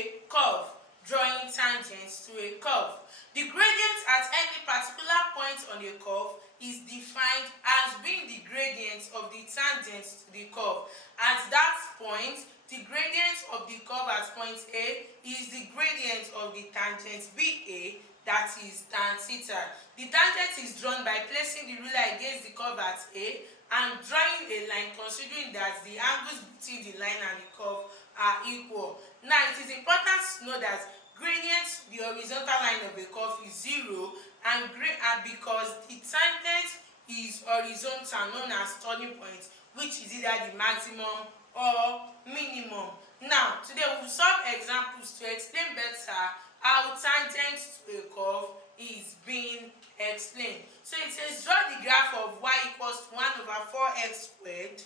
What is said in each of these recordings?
a curve. Drawing tangents to a curve. The gradient at any particular point on a curve is defined as being the gradient of the tangent to the curve. At that point, the gradient of the curve at point A is the gradient of the tangent BA, that is tan theta. The tangent is drawn by placing the ruler against the curve at A and drawing a line considering that the angles between the line and the curve are equal. Now, it is important to know that gradient, the horizontal line of a curve, is 0, and because the tangent is horizontal, known as turning point, which is either the maximum or minimum. Now, today we will solve examples to explain better how tangent to a curve is being explained. So it says, draw the graph of y equals to 1 over 4x squared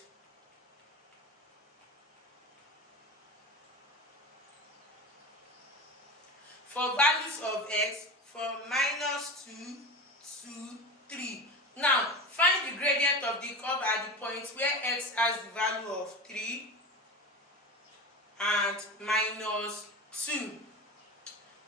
for values of x from -2 to 3. Now, find the gradient of the curve at the point where x has the value of 3 and -2.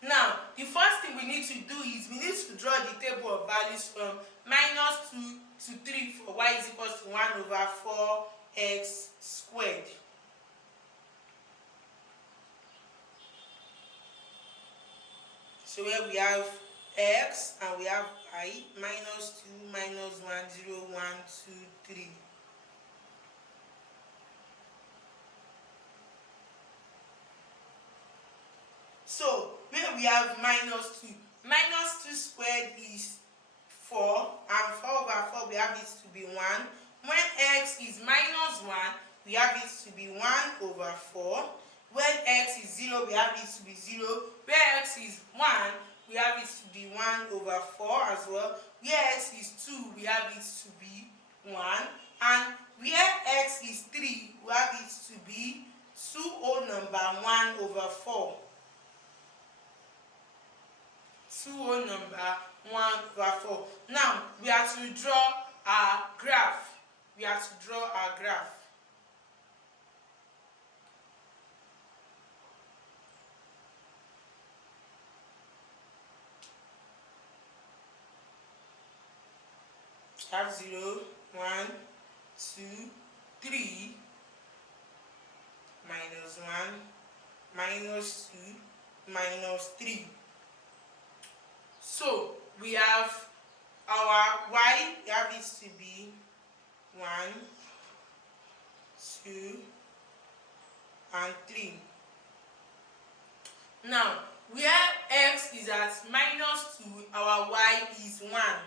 Now, the first thing we need to do is we need to draw the table of values from -2 to 3 for y is equals to 1 over 4x squared. So where we have x and we have y, -2, -1, 0, 1, 2, 3. So where we have -2, -2 squared is 4, and 4 over 4 we have it to be 1. When x is -1, we have it to be 1 over 4. When x is 0, we have it to be 0. Where x is 1, we have it to be 1 over 4 as well. Where x is 2, we have it to be 1. And where x is 3, we have it to be 2 whole number 1 over 4. 2 whole number 1 over 4. Now, we have to draw our graph. We have to draw our graph. Have 0, 1, 2, 3, -1, -2, -3. So we have our y, we have it to be 1, 2, and 3. Now, where x is at -2, our y is 1.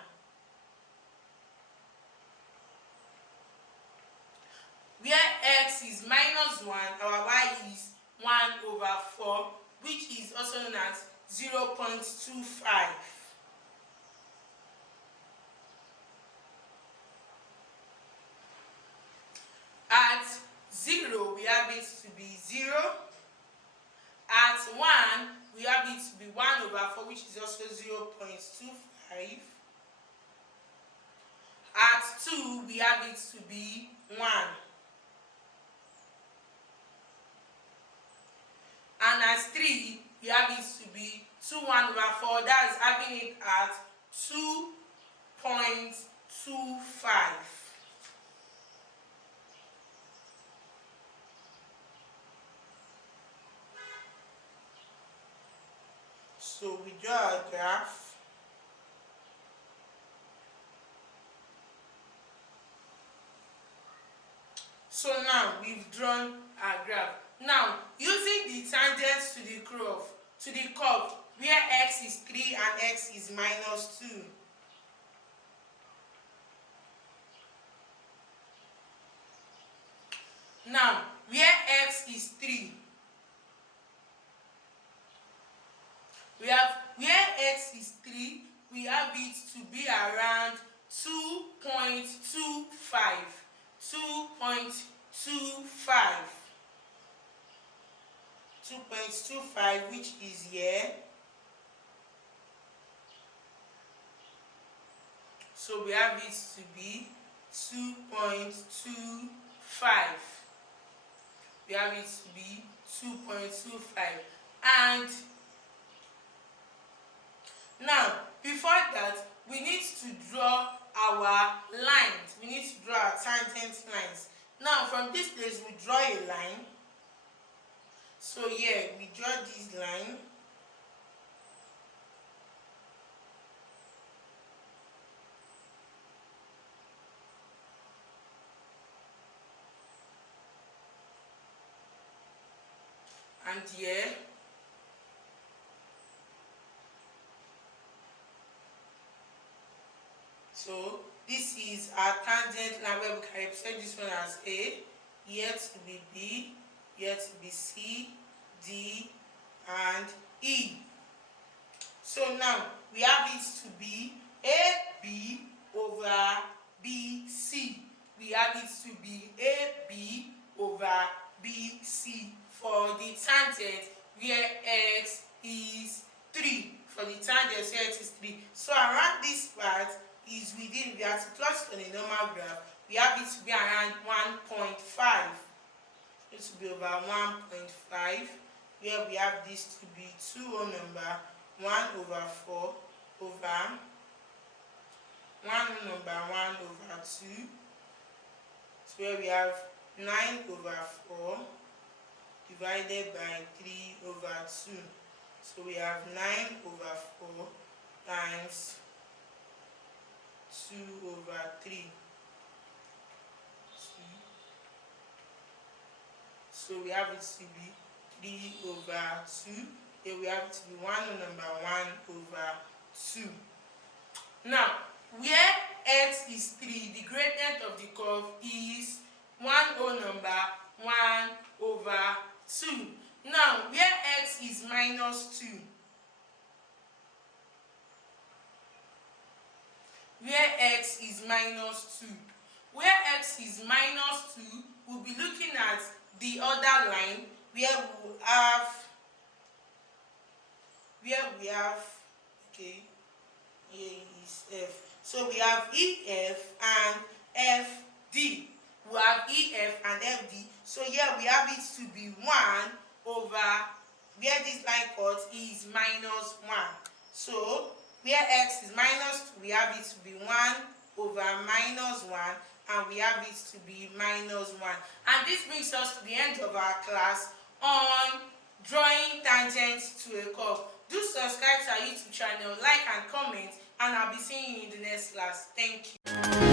Where x is -1, our y is 1 over 4, which is also known as 0.25. At 0, we have it to be 0. At 1, we have it to be 1 over 4, which is also 0.25. At 2, we have it to be 1. And at 3, we have it to be 2 1 over 4. That's having it at 2.25. So we draw a graph. So now we've drawn our graph. Now, using the tangents to the curve, where x is 3 and x is -2. Now, where x is 3, we have it to be around 2.25. 2.25, which is here. So we have it to be 2.25. We have it to be 2.25. And now, before that, we need to draw our lines. We need to draw our tangent lines. Now, from this place, we draw a line. So here, we draw this line. And here. So this is our tangent line where we can represent this one as A, here to be B, here to be C, D, and E. So now we have it to be AB over BC. We have it to be AB over BC for the tangent where x is 3. For the tangent where x is 3. So around this part is within, we have to plot on a normal graph. We have it to be around 1.5. It will be over 1.5, where we have this to be 2 whole number 1 over 4 over 1 whole number 1 over 2. So where we have 9 over 4 divided by 3 over 2. So we have 9 over 4 times 2 over 3. So we have it to be 3 over 2. Here we have it to be 1 number 1 over 2. Now, where x is 3, the gradient of the curve is 1 whole number 1 over 2. Now, where x is minus 2, where x is minus 2, where x is minus 2, we'll be looking at the other line where we have okay, here is F. So we have EF and FD. We have EF and FD. So here we have it to be 1 over, where this line cut is minus 1. So where x is minus 2, we have it to be 1 over minus 1, and we have it to be minus 1. And this brings us to the end of our class on drawing tangents to a curve. Do subscribe to our YouTube channel, like and comment, and I'll be seeing you in the next class. Thank you.